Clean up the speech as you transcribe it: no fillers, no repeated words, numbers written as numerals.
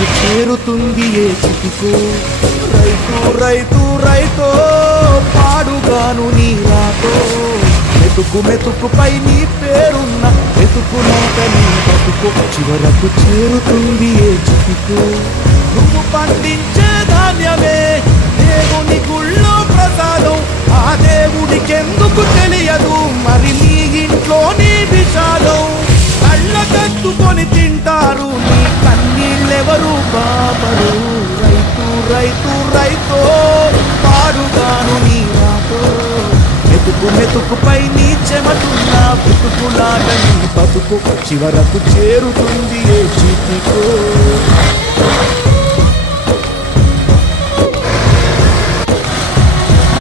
చివరకు చేరుతుంది ఏ చితికో. రైతు రైతు రైతో పాడుగాను నీ రాతో, మెతుకు మెతుకుపై నీ పేరున్న మెతుకులాట నీ బతుకు చివరకు చేరుతుంది ఏ చితికో. నువ్వు పండించే ధాన్యమే దేవుని గుళ్ళో ప్రసాదం, ఆ దేవుడికెందుకు తెలియదు మరి నీ ఇంట్లో నీ విషాదం. కళ్ళ కట్టుకొని తింటారు నీ కన్నీళ్ళెవరు బాబరు. రైతు రైతు రైతో పాడుగాను నీ రాతో, మెతుకు మెతుకుపై నీ చెమటున్న బతుకులాట నీ బతుకు చివరకు చేరుతుంది ఏ చితికో.